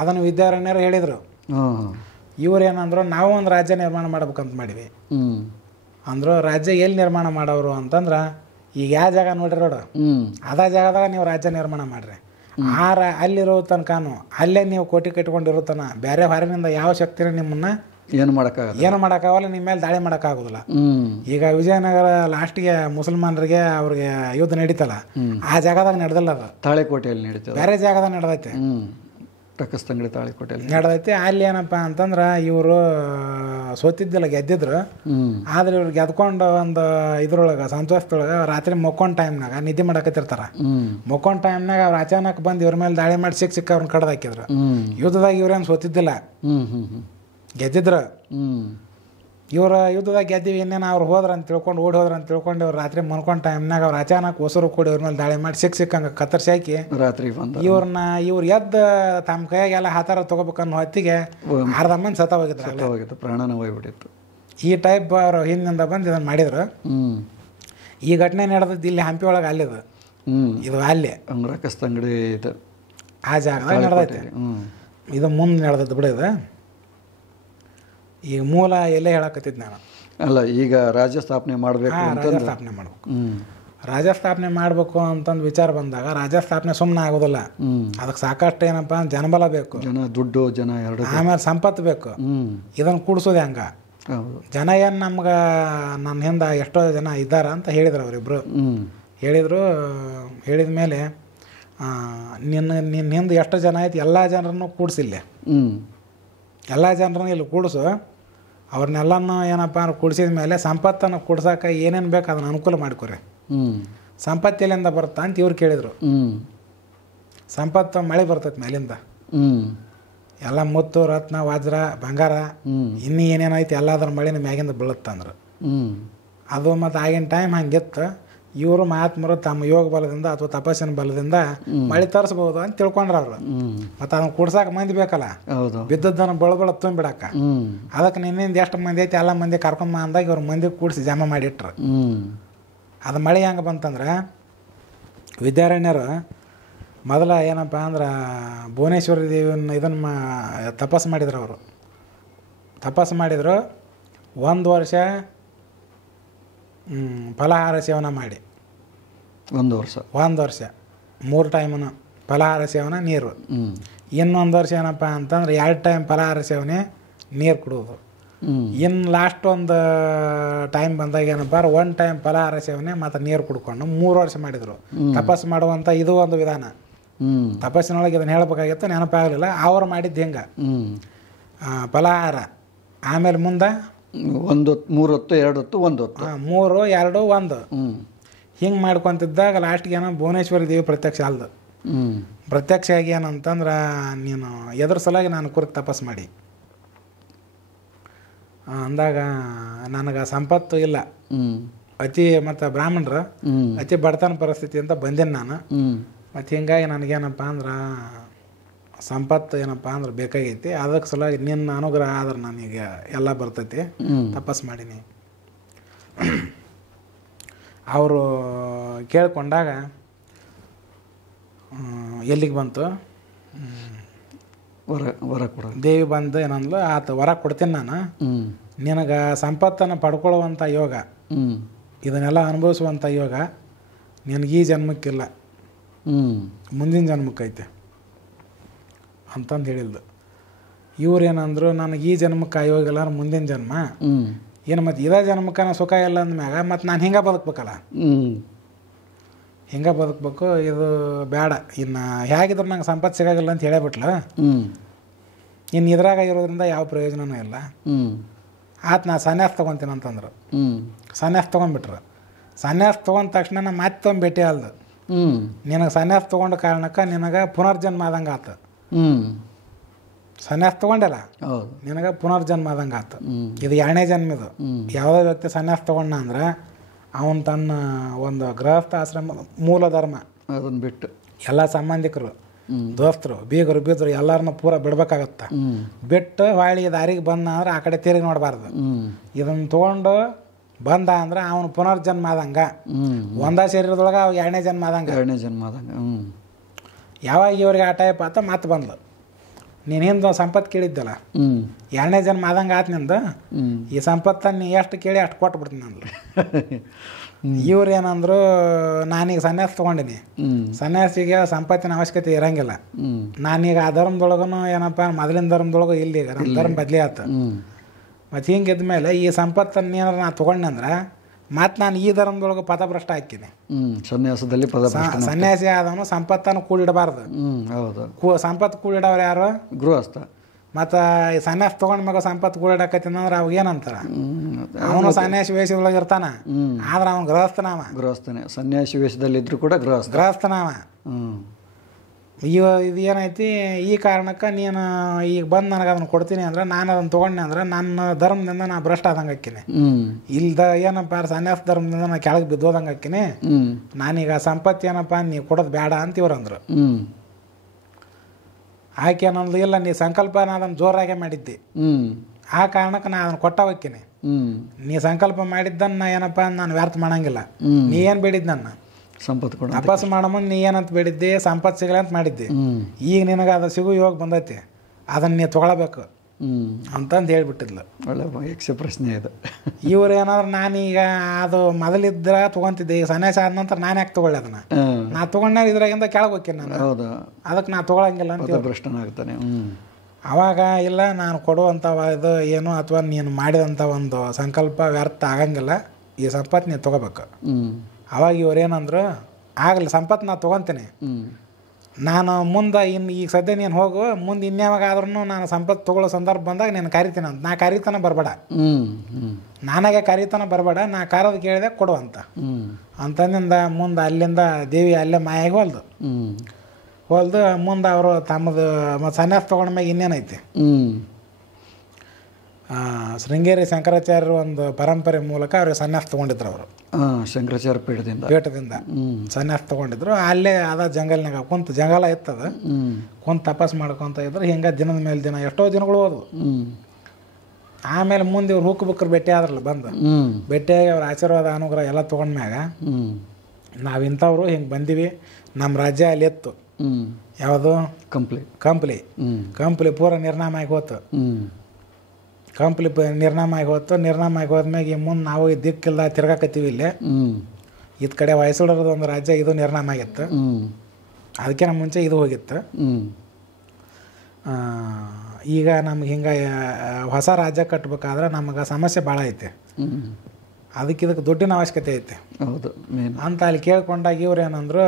ಅದನ್ನು ವಿದ್ಯಾರಣ್ಯರು ಹೇಳಿದರು. ಇವ್ರೇನಂದ್ರು ನಾವು ಒಂದು ರಾಜ್ಯ ನಿರ್ಮಾಣ ಮಾಡ್ಬೇಕಂತ ಮಾಡಿವಿ ಅಂದರು. ರಾಜ್ಯ ಎಲ್ಲಿ ನಿರ್ಮಾಣ ಮಾಡೋರು ಅಂತಂದ್ರೆ ಈಗ ಯಾವ ಜಾಗ ನೋಡ್ರಿ ನೋಡು, ಅದ ಜಾಗದಾಗ ನೀವು ರಾಜ್ಯ ನಿರ್ಮಾಣ ಮಾಡ್ರಿ. ಅಲ್ಲಿರೋ ತನಕನೂ ಅಲ್ಲೇ ನೀವು ಕೋಟಿ ಕಟ್ಕೊಂಡಿರೋ ತನ ಬೇರೆ ಹೊರಗಿನಿಂದ ಯಾವ ಶಕ್ತಿನ ನಿಮ್ಮನ್ನ ಏನು ಮಾಡೋಕ್ಕಾಗಲ್ಲ, ನಿಮ್ಮ ಮೇಲೆ ದಾಳಿ ಮಾಡೋಕ್ಕಾಗೋದಿಲ್ಲ. ಈಗ ವಿಜಯನಗರ ಲಾಸ್ಟಿಗೆ ಮುಸಲ್ಮಾನರಿಗೆ ಅವ್ರಿಗೆ ಯುದ್ಧ ನಡೀತಲ್ಲ, ಆ ಜಾಗದಾಗ ನಡೆದಲ್ಲ, ಅದು ತಾಳೆಕೋಟೆಯಲ್ಲಿ ನಡೀತದೆ, ಬೇರೆ ಜಾಗದಾಗ ನಡೆದೈತೆ, ಟಕಸ್ತಂಗಡಿ ತಾಳೆಕೋಟೆಯಲ್ಲಿ ನಡೆದೈತಿ. ಅಲ್ಲಿ ಏನಪ್ಪ ಅಂತಂದ್ರೆ ಇವರು ಸೋತಿದ್ದಿಲ್ಲ, ಗೆದ್ದಿದ್ರು. ಆದ್ರೆ ಇವ್ರು ಗೆದ್ಕೊಂಡು ಒಂದು ಇದ್ರೊಳಗೆ ಸಂತೋಷದೊಳಗೆ ರಾತ್ರಿ ಮಕ್ಕೊಂಡ್ ಟೈಮ್ನಾಗ ನಿದ್ದೆ ಮಾಡಕತ್ತಿರ್ತಾರ. ಮಕ್ಕೊಂಡ್ ಟೈಮ್ನಾಗ ಅವ್ರು ಅಚಾನಕ್ ಬಂದು ಇವ್ರ ಮೇಲೆ ದಾಳಿ ಮಾಡಿ ಸಿಕ್ಕ ಅವ್ರನ್ನ ಕಡ್ದು ಹಾಕಿದ್ರು. ಯುದ್ಧದಾಗ ಇವ್ರೇನು ಸೋತಿದ್ದಿಲ್ಲ, ಗೆದ್ದಿದ್ರು. ಇವ್ರ ಯುದ್ಧದಾಗ ಗೆದ್ದೀವಿ, ಇನ್ನೇನು ಅವ್ರು ಹೋದ್ರ ಅಂತ ತಿಳ್ಕೊಂಡು ಓಡಿ ಹೋದ್ರ ಅಂತ ತಿಳ್ಕೊಂಡು ಇವ್ರು ರಾತ್ರಿ ಮನ್ಕೊಂಡ್ ಟೈಮ್ನಾಗ ಅವ್ರು ಅಚಾನಕ್ ಹೊಸರು ಕೂಡಿ ಇವ್ರ ಮೇಲೆ ದಾಳಿ ಮಾಡಿ ಸಿಕ್ಕಂಗೆ ಕತ್ತರ್ಸಿ ಹಾಕಿ ರಾತ್ರಿ ಇವ್ರು ಎದ್ದು ತಮ್ಮ ಕೈಯಾಗೆಲ್ಲ ಹಾತಾರ ತಗೋಬೇಕನ್ನೋ ಹೊತ್ತಿಗೆ ಅರ್ಧ ಮಂದಿ ಸತ್ತ ಹೋಗಿದ್ರು, ಪ್ರಾಣನ ಹೋಗ್ಬಿಟ್ಟಿತ್ತು. ಈ ಟೈಪ್ ಅವ್ರು ಹಿಂದಿಂದ ಬಂದು ಇದನ್ನು ಮಾಡಿದ್ರು. ಈ ಘಟನೆ ನಡೆದದ್ದು ಇಲ್ಲಿ ಹಂಪಿ ಒಳಗೆ ಅಲ್ಲಿದು, ಇದು ಅಲ್ಲಿ ಟಕಸ್ತಂಗಡಿ ಇದು ಆ ಜಾಗದಾಗ ನಡೆದೈತೆ. ಇದು ಮುಂದೆ ನಡೆದದ್ದು ಬಿಡಿದು. ಈಗ ಮೂಲ ಎಲ್ಲೇ ಹೇಳಕತ್ತಿದ್ದು ನಾನು. ಅಲ್ಲ, ಈಗ ರಾಜ್ಯ ಸ್ಥಾಪನೆ ಮಾಡಬೇಕು, ರಾಜ್ಯ ಸ್ಥಾಪನೆ ಮಾಡ್ಬೇಕು, ರಾಜ್ಯ ಸ್ಥಾಪನೆ ಮಾಡಬೇಕು ಅಂತಂದು ವಿಚಾರ ಬಂದಾಗ ರಾಜ್ಯ ಸ್ಥಾಪನೆ ಸುಮ್ಮನೆ ಆಗೋದಿಲ್ಲ. ಅದಕ್ಕೆ ಸಾಕಷ್ಟು ಏನಪ್ಪ ಜನಬಲ ಬೇಕು, ದುಡ್ಡು, ಜನ ಎರಡು, ಆಮೇಲೆ ಸಂಪತ್ತು ಬೇಕು. ಇದನ್ನು ಕೂಡಿಸೋದು ಹೆಂಗ? ಜನ ಏನು ನಮ್ಗೆ ನನ್ನ ಹಿಂದೆ ಎಷ್ಟೋ ಜನ ಇದ್ದಾರ ಅಂತ ಹೇಳಿದ್ರು ಅವರಿಬ್ರು. ಹೇಳಿದ ಮೇಲೆ ನಿನ್ನ ಹಿಂದೆ ಎಷ್ಟು ಜನ ಐತಿ ಎಲ್ಲ ಜನರನ್ನು ಕೂಡಿಸಿಲ್ಲ, ಎಲ್ಲ ಜನರನ್ನು ಇಲ್ಲಿ ಕೂಡಿಸು. ಅವ್ರನ್ನೆಲ್ಲನೂ ಏನಪ್ಪ ಅಂದ್ರೆ ಕೂಡಿಸಿದ ಮೇಲೆ ಸಂಪತ್ತನ್ನು ಕೂಡ್ಸೋಕೆ ಏನೇನು ಬೇಕು ಅದನ್ನು ಅನುಕೂಲ ಮಾಡಿಕೊರಿ. ಸಂಪತ್ತು ಎಲ್ಲಿಂದ ಬರುತ್ತಾ ಅಂತ ಇವ್ರು ಕೇಳಿದರು. ಸಂಪತ್ತು ಮಳೆ ಬರ್ತೈತೆ ಮೇಲಿಂದ, ಎಲ್ಲ ಮುತ್ತು, ರತ್ನ, ವಜ್ರ, ಬಂಗಾರ, ಇನ್ನೂ ಏನೇನೈತಿ ಎಲ್ಲ ಅದ್ರ ಮಳೆನ ಮ್ಯಾಗಿಂದ ಬೀಳುತ್ತಂದ್ರೆ ಅದು. ಮತ್ತು ಆಗಿನ ಟೈಮ್ ಹಂಗಿತ್ತು. ಇವರು ಮಹಾತ್ಮರು ತಮ್ಮ ಯೋಗ ಬಲದಿಂದ ಅಥವಾ ತಪಸ್ಸಿನ ಬಲದಿಂದ ಮಳೆ ತರಿಸ್ಬೋದು ಅಂತ ತಿಳ್ಕೊಂಡ್ರ ಅವ್ರು. ಮತ್ತು ಅದನ್ನು ಕುಡ್ಸಾಕ ಮಂದಿ ಬೇಕಲ್ಲ, ಬಿದ್ದದ್ದನ್ನು ಬಳಬಳ ತುಂಬಿಡಾಕ. ಅದಕ್ಕೆ ನಿನ್ನಿಂದ ಎಷ್ಟು ಮಂದಿ ಐತಿ ಎಲ್ಲ ಮಂದಿ ಕರ್ಕೊಂಬ ಅಂದಾಗ ಇವ್ರು ಮಂದಿ ಕೂಡಿಸಿ ಜಮಾ ಮಾಡಿಟ್ರು. ಅದು ಮಳೆ ಹೆಂಗೆ ಬಂತಂದ್ರೆ ವಿದ್ಯಾರಣ್ಯರು ಮೊದಲ ಏನಪ್ಪ ಅಂದ್ರೆ ಭುವನೇಶ್ವರಿ ದೇವಿಯನ್ನು ಇದನ್ನು ತಪಸ್ಸು ಮಾಡಿದ್ರು. ಅವರು ತಪಸ್ಸು ಮಾಡಿದ್ರು. 1 ವರ್ಷ ಫಲಹಾರ ಸೇವನೆ ಮಾಡಿ, 1 ವರ್ಷ 3 ಟೈಮನು ಫಲಹಾರ ಸೇವನೆ, ನೀರು. ಇನ್ನೊಂದು ವರ್ಷ ಏನಪ್ಪ ಅಂತಂದ್ರೆ 2 ಟೈಮ್ ಫಲಹಾರ ಸೇವನೆ, ನೀರು ಕುಡಿಯೋದು. ಇನ್ನು ಲಾಸ್ಟ್ ಒಂದು ಟೈಮ್ ಬಂದಾಗ ಏನಪ್ಪ 1 ಟೈಮ್ ಫಲಹಾರ ಸೇವನೆ ಮತ್ತು ನೀರು ಕುಡ್ಕೊಂಡು 3 ವರ್ಷ ಮಾಡಿದರು. ತಪಸ್ಸು ಮಾಡುವಂಥ ಇದು ಒಂದು ವಿಧಾನ. ತಪಸ್ಸಿನೊಳಗೆ ಇದನ್ನು ಹೇಳಬೇಕಾಗಿತ್ತು, ನೆನಪಾಗಲಿಲ್ಲ. ಅವ್ರು ಮಾಡಿದ್ದು ಹೆಂಗೆ ಫಲಹಾರ, ಆಮೇಲೆ ಮುಂದೆ 3 ಹೊತ್ತು 2 ಹೊತ್ತು 1 ಹೊತ್ತು, 3, 2, 1 ಹಿಂಗೆ ಮಾಡ್ಕೊತಿದ್ದಾಗ ಲಾಸ್ಟ್ಗೆ ಏನೋ ಭುವನೇಶ್ವರಿ ದೇವಿ ಪ್ರತ್ಯಕ್ಷ ಅಲ್ದು. ಪ್ರತ್ಯಕ್ಷ ಆಗಿ ಏನಂತಂದ್ರೆ ನೀನು ಎದ್ರ ಸಲಾಗಿ ನಾನು ಕುರಿತು ತಪಸ್ಸು ಮಾಡಿ ಅಂದಾಗ ನನಗೆ ಸಂಪತ್ತು ಇಲ್ಲ, ಅತಿ ಮತ್ತು ಬ್ರಾಹ್ಮಣರು ಅತಿ ಬಡತನ ಪರಿಸ್ಥಿತಿ ಅಂತ ಬಂದೇನೆ ನಾನು. ಮತ್ತು ಹಿಂಗಾಗಿ ನನಗೇನಪ್ಪ ಅಂದ್ರೆ ಸಂಪತ್ತು ಏನಪ್ಪ ಅಂದ್ರೆ ಬೇಕಾಗೈತಿ. ಅದಕ್ಕೆ ಸಲುವಾಗಿ ನಿನ್ನ ಅನುಗ್ರಹ ಆದ್ರೆ ನನಗೆ ಎಲ್ಲ ಬರ್ತೈತಿ, ತಪಸ್ಸು ಮಾಡೀನಿ. ಅವರು ಕೇಳ್ಕೊಂಡಾಗ ಎಲ್ಲಿಗೆ ಬಂತು ವರ ಕೊಡ ದೇವಿ ಬಂದು ಏನಂದ್ಲು, ಆತ ವರ ಕೊಡ್ತೀನಿ ನಾನು, ನಿನಗೆ ಸಂಪತ್ತನ್ನು ಪಡ್ಕೊಳ್ಳುವಂಥ ಯೋಗ, ಇದನ್ನೆಲ್ಲ ಅನುಭವಿಸುವಂಥ ಯೋಗ ನಿನಗೆ ಈ ಜನ್ಮಕ್ಕಿಲ್ಲ, ಮುಂದಿನ ಜನ್ಮಕ್ಕೈತೆ ಅಂತಂದು ಹೇಳಿದ್ಲು. ಇವ್ರೇನಂದ್ರು, ನನಗೆ ಈ ಜನ್ಮಕ್ಕೆ ಯೋಗ ಇಲ್ಲ, ಮುಂದಿನ ಜನ್ಮ ಏನು ಮತ್ತು ಇದೇ ಜನ್ಮಕ್ಕೆ ಸುಖ ಇಲ್ಲ ಅಂದಮ್ಯಾಗ ಮತ್ತು ನಾನು ಹಿಂಗೆ ಬದುಕಬೇಕಲ್ಲ, ಹಿಂಗೆ ಬದುಕಬೇಕು, ಇದು ಬೇಡ, ಇನ್ನು ಹೇಗಿದ್ರು ನಂಗೆ ಸಂಪತ್ತು ಸಿಗೋಗಿಲ್ಲ ಅಂತ ಹೇಳೇಬಿಟ್ಲ. ಇನ್ನು ಇದ್ರಾಗ ಇರೋದ್ರಿಂದ ಯಾವ ಪ್ರಯೋಜನವೂ ಇಲ್ಲ. ಆತ ನಾ ಸನ್ಯಾಸ ತೊಗೊತೀನಿ ಅಂತಂದ್ರು. ಸನ್ಯಾಸ ತೊಗೊಂಡ್ಬಿಟ್ರು. ಸನ್ಯಾಸ ತೊಗೊಂಡ ತಕ್ಷಣ ನಾ ಮತ್ತೆ ತೊಗೊಂಡು ಭೇಟಿ ಅಲ್ದು. ನಿನಗೆ ಸನ್ಯಾಸ ತೊಗೊಂಡ ಕಾರಣಕ್ಕೆ ನಿನಗೆ ಪುನರ್ಜನ್ಮ ಆದಂಗೆ ಆತು. ಸನ್ಯಾಸ ತೊಗೊಂಡಲ್ಲ, ನಿನಗೆ ಪುನರ್ಜನ್ಮ ಆದಂಗೆ ಆತು. ಇದು 2ನೇ ಜನ್ಮದು. ಯಾವುದೇ ವ್ಯಕ್ತಿ ಸನ್ಯಾಸ ತೊಗೊಂಡ ಅಂದ್ರೆ ಅವನು ತನ್ನ ಒಂದು ಗೃಹಸ್ಥ ಆಶ್ರಮ ಮೂಲ ಧರ್ಮ ಅದನ್ನು ಬಿಟ್ಟು ಎಲ್ಲ ಸಂಬಂಧಿಕರು, ದೋಸ್ತರು, ಬೀಗರು, ಬೀದರು ಎಲ್ಲರನ್ನ ಪೂರ ಬಿಡ್ಬೇಕಾಗತ್ತ. ಬಿಟ್ಟು ಹೊಳ್ಳಿ ದಾರಿಗೆ ಬಂದ ಅಂದ್ರೆ ಆ ಕಡೆ ತಿರುಗಿ ನೋಡಬಾರ್ದು. ಇದನ್ನು ತೊಗೊಂಡು ಬಂದ ಅಂದ್ರೆ ಅವನು ಪುನರ್ಜನ್ಮ ಆದಂಗೆ. ಒಂದ ಶರೀರದೊಳಗೆ ಅವಾಗ 2ನೇ ಜನ್ಮ ಆದಂಗೆ. 2ನೇ ಜನ್ಮ ಆದಂಗೆ. ಯಾವಾಗ ಇವ್ರಿಗೆ ಆ ಟೈಪ್ ಆತ ಮತ್ತೆ ಬಂದ್ಲು. ನೀನು ಹಿಂದೆ ಸಂಪತ್ತು ಕೇಳಿದ್ದಲ್ಲ, 2ನೇ ಜನ್ಮ ಆದಂಗೆ ಆತ ನಿಂದು. ಈ ಸಂಪತ್ತನ್ನು ನೀ ಎಷ್ಟು ಕೇಳಿ ಅಷ್ಟು ಕೊಟ್ಬಿಡ್ತೀನಿ ಅಂದ್ಲು. ಇವ್ರು ಏನಂದ್ರು, ನಾನೀಗ ಸನ್ಯಾಸ ತೊಗೊಂಡಿನಿ, ಸನ್ಯಾಸಿಗೆ ಸಂಪತ್ತಿನ ಅವಶ್ಯಕತೆ ಇರಂಗಿಲ್ಲ. ನಾನೀಗ ಆ ಧರ್ಮದೊಳಗೂ ಏನಪ್ಪ ಮೊದಲಿನ ಧರ್ಮದೊಳಗೂ ಇಲ್ಲಿ ನಮ್ಮ ಧರ್ಮ ಬದಲಿ ಆತ. ಮತ್ತು ಹಿಂಗಿದ್ದ ಮೇಲೆ ಈ ಸಂಪತ್ತನ್ನು ಏನಾರು ನಾನು ತೊಗೊಂಡೆ ಅಂದ್ರೆ ಮತ್ತು ನಾನು ಈ ಧರ್ಮದೊಳಗೆ ಪದಭ್ರಷ್ಟ ಹಾಕಿನಿ. ಸನ್ಯಾಸದಲ್ಲಿ ಸನ್ಯಾಸಿ ಆದವನು ಸಂಪತ್ತನ್ನು ಕೂಡಿಡಬಾರ್ದು. ಸಂಪತ್ತು ಕೂಡಿಡವ್ರು ಯಾರು? ಗೃಹಸ್ಥ. ಮತ್ತು ಈ ಸನ್ಯಾಸ ತೊಗೊಂಡ ಮ್ಯಾಗ ಸಂಪತ್ತು ಕೂಡಿಡಕತ್ತೀನಿ ಅಂದ್ರೆ ಅವಾಗ ಏನಂತಾರ? ಅವನು ಸನ್ಯಾಸಿ ವೇಷದೊಳಗೆ ಇರ್ತಾನ, ಆದ್ರೆ ಅವನು ಗೃಹಸ್ಥನಾವ. ಗೃಹಸ್ಥನೇ. ಸನ್ಯಾಸಿ ವೇಷದಲ್ಲಿದ್ರು ಕೂಡ ಗೃಹಸ್ಥನಾವ. ಇದು ಏನೈತಿ, ಈ ಕಾರಣಕ್ಕೆ ನೀನು ಈಗ ಬಂದು ನನಗೆ ಅದನ್ನು ಕೊಡ್ತೀನಿ ಅಂದ್ರೆ ನಾನು ಅದನ್ನು ತೊಗೊಂಡೆ ಅಂದ್ರೆ ನನ್ನ ಧರ್ಮದಿಂದ ನಾ ಭ್ರಷ್ಟ ಆದಂಗೆ ಹಾಕಿನಿ. ಇಲ್ದ ಏನಪ್ಪ ಸನ್ಯಾಸ ಧರ್ಮದಿಂದ ನಾ ಕೆಳಗೆ ಬಿದ್ದೋದಂಗೆ ಹಾಕಿನಿ. ನಾನೀಗ ಸಂಪತ್ತು ಏನಪ್ಪ ನೀವು ಕೊಡೋದು ಬೇಡ ಅಂತ ಇವ್ರಂದ್ರು. ಆಕೆ ಅನ್ನೋದು ಇಲ್ಲ, ನೀ ಸಂಕಲ್ಪ ನಾ ಅದನ್ನು ಜೋರಾಗೆ ಮಾಡಿದ್ದೆ, ಆ ಕಾರಣಕ್ಕೆ ನಾ ಅದನ್ನು ಕೊಟ್ಟ ಹೋಗ್ತೀನಿ. ನೀ ಸಂಕಲ್ಪ ಮಾಡಿದ್ದನ್ನು ನಾ ಏನಪ್ಪ ನಾನು ವ್ಯರ್ಥ ಮಾಡಂಗಿಲ್ಲ. ನೀ ಏನು ಬೇಡಿದ್ದು ನನ್ನ ಸಂಪತ್ತು ಕೊಡ ವಾಪಸ್ ಮಾಡೋ ಮುಂದೆ ನೀ ಏನಂತ ಬೇಡಿದ್ದೆ? ಸಂಪತ್ತು ಸಿಗಲಿ ಅಂತ ಮಾಡಿದ್ದೆ. ಈಗ ನಿನಗೆ ಅದು ಸಿಗು ಯೋಗ ಬಂದೈತಿ, ಅದನ್ನು ನೀ ತೊಗೊಳಬೇಕು ಅಂತಂದು ಹೇಳ್ಬಿಟ್ಟಿದ್ಲು. ಒಳ್ಳೆ ಯಕ್ಷ ಪ್ರಶ್ನೆ ಇದೆ. ಇವ್ರು ಏನಾದ್ರು ನಾನೀಗ ಅದು ಮೊದಲಿದ್ರ ತೊಗೊತಿದ್ದೆ, ಈಗ ಸನ್ಯಾಸ ಆದ ನಂತರ ನಾನು ಯಾಕೆ ತೊಗೊಳ್ಳಿ ಅದನ್ನು? ನಾ ತೊಗೊಂಡಾಗ ಇದ್ರಾಗಿಂದ ಕೆಳಗೆ ಹೋಗ್ತೀನಿ ನಾನು. ಹೌದು, ಅದಕ್ಕೆ ನಾ ತೊಗೊಳಂಗಿಲ್ಲ ಅಂತ ಭ್ರಷ್ಟನಾಗ್ತಾನೆ. ಅವಾಗ ಇಲ್ಲ, ನಾನು ಕೊಡುವಂಥ ಇದು ಏನು ಅಥವಾ ನೀನು ಮಾಡಿದಂಥ ಒಂದು ಸಂಕಲ್ಪ ವ್ಯರ್ಥ ಆಗಂಗಿಲ್ಲ, ಈ ಸಂಪತ್ತು ನೀನು ತೊಗೋಬೇಕು. ಅವಾಗ ಇವ್ರೇನಂದ್ರು, ಆಗಲಿ ಸಂಪತ್ತು ನಾ ತೊಗೊತೀನಿ, ನಾನು ಮುಂದೆ ಈಗ ಸದ್ಯ ನೀನು ಹೋಗು, ಮುಂದೆ ಇನ್ಯಾವಾಗ ಆದ್ರೂ ನಾನು ಸಂಪತ್ತು ತೊಗೊಳ್ಳೋ ಸಂದರ್ಭ ಬಂದಾಗ ನೀನು ಕರಿತೀನಿ ಅಂತ. ನಾ ಕರಿತನ ಬರಬೇಡ, ನನಗೆ ಕರಿತನ ಬರಬೇಡ, ನಾ ಕರೆದು ಕೇಳಿದೆ ಕೊಡು ಅಂತಂದಿಂದ ಮುಂದೆ ಅಲ್ಲಿಂದ ದೇವಿ ಅಲ್ಲೇ ಮಾಯಾಗಿ ಹೊಲ್ದು ಮುಂದೆ ಅವರು ತಮ್ಮದು ಸನ್ಯಾಸ ತೊಗೊಂಡ್ಮ್ಯಾಗ ಇನ್ನೇನೈತಿ, ಶೃಂಗೇರಿ ಶಂಕರಾಚಾರ್ಯರು ಒಂದು ಪರಂಪರೆ ಮೂಲಕ ಅವ್ರಿಗೆ ಸನ್ಯಾಸ ತೊಗೊಂಡಿದ್ರು. ಅವರು ಶಂಕರಾಚಾರ್ಯ ಪೀಠದಿಂದ ಸನ್ಯಾಸ ತೊಗೊಂಡಿದ್ರು. ಅಲ್ಲೇ ಅದ ಜಂಗಲ್ನಾಗ ಕುಂತು, ಜಂಗಲ ಇರ್ತದ, ಕುಂತು ತಪಸ್ ಮಾಡ್ಕೊತ ಇದ್ರು. ಹಿಂಗೆ ದಿನದ ಮೇಲೆ ದಿನ ಎಷ್ಟೋ ದಿನಗಳು ಹೋದ್ವು. ಆಮೇಲೆ ಮುಂದೆ ಇವ್ರು ಹುಕ್ಕಬುಕ್ಕರು ಭೇಟಿ ಆದ್ರಲ್ಲ, ಬಂದು ಭೇಟಿಯಾಗಿ ಅವ್ರ ಆಶೀರ್ವಾದ ಅನುಗ್ರಹ ಎಲ್ಲ ತೊಗೊಂಡ್ಮ್ಯಾಗ ನಾವು ಇಂಥವ್ರು ಹಿಂಗೆ ಬಂದೀವಿ, ನಮ್ಮ ರಾಜ್ಯ ಅಲ್ಲಿ ಎತ್ತು ಯಾವುದು ಕಂಪ್ಲಿ ಪೂರ ನಿರ್ನಾಮ ಆಗಿ ಹೋತು. ನಿರ್ನಾಮ ಆಗಿ ಹೋದ್ಮ್ಯಾಗ ಈ ಮುಂದೆ ನಾವು ದಿಕ್ಕಿಲ್ಲ ತಿರ್ಗಾಕತ್ತೀವಿ. ಇಲ್ಲೇ ಇದ್ ಕಡೆ ಹೊಯ್ಸಳರದ ಒಂದು ರಾಜ್ಯ ಇದು ನಿರ್ನಾಮ ಆಗಿತ್ತು. ಅದಕ್ಕೆ ನಮ್ಮ ಮುಂಚೆ ಇದು ಹೋಗಿತ್ತು. ಈಗ ನಮ್ಗೆ ಹಿಂಗೆ ಹೊಸ ರಾಜ್ಯ ಕಟ್ಬೇಕಾದ್ರೆ ನಮಗೆ ಸಮಸ್ಯೆ ಭಾಳ ಐತೆ. ಇದಕ್ಕೆ ದುಡ್ಡಿನ ಅವಶ್ಯಕತೆ ಐತೆ ಅಂತ ಅಲ್ಲಿ ಕೇಳ್ಕೊಂಡಾಗ ಇವ್ರು ಏನಂದ್ರು,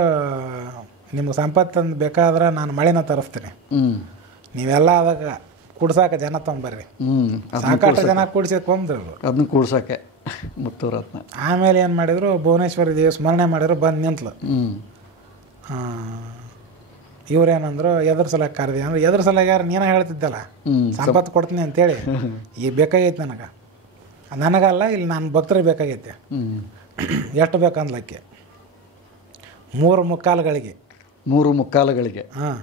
ನಿಮ್ಗೆ ಸಂಪತ್ತಂದು ಬೇಕಾದ್ರೆ ನಾನು ಮಳೆನ ತರಿಸ್ತೀನಿ, ನೀವೆಲ್ಲ ಅದಕ್ಕೆ ಕುಡ್ಸಾಕ ಜನ ತೊಗೊಂಬರ್ರಿ. ಸಾಕಷ್ಟು ಜನ ಕುಡ್ಸಿಕೊಂಡ್ರು ಅದನ್ನ ಕೂಡ್ಸಕ್ಕೆ ಮುತ್ತೂರತ್ನ. ಆಮೇಲೆ ಏನು ಮಾಡಿದ್ರು, ಭುವನೇಶ್ವರಿ ದೇವಿ ಸ್ಮರಣೆ ಮಾಡಿದ್ರು, ಬಂದು ನಿಂತ್ಲು. ಇವ್ರೇನಂದ್ರು, ಎದ್ರ ಸಲಕ್ಕೆ ಕರೆದಿ ಅಂದ್ರೆ, ಎದ್ರ ಸಲಗ್ಯಾರ ನೀನ ಹೇಳ್ತಿದ್ದಲ್ಲ ಸಂಪತ್ತು ಕೊಡ್ತೀನಿ ಅಂತೇಳಿ, ಈಗ ಬೇಕಾಗೈತೆ ನನಗಲ್ಲ, ಇಲ್ಲಿ ನಾನು ಭಕ್ತರಿಗೆ ಬೇಕಾಗೈತೆ. ಎಷ್ಟು ಬೇಕಂದ್ಲಕ್ಕೆ? 3 ಮುಕ್ಕಾಲುಗಳಿಗೆ. ಹಾಂ,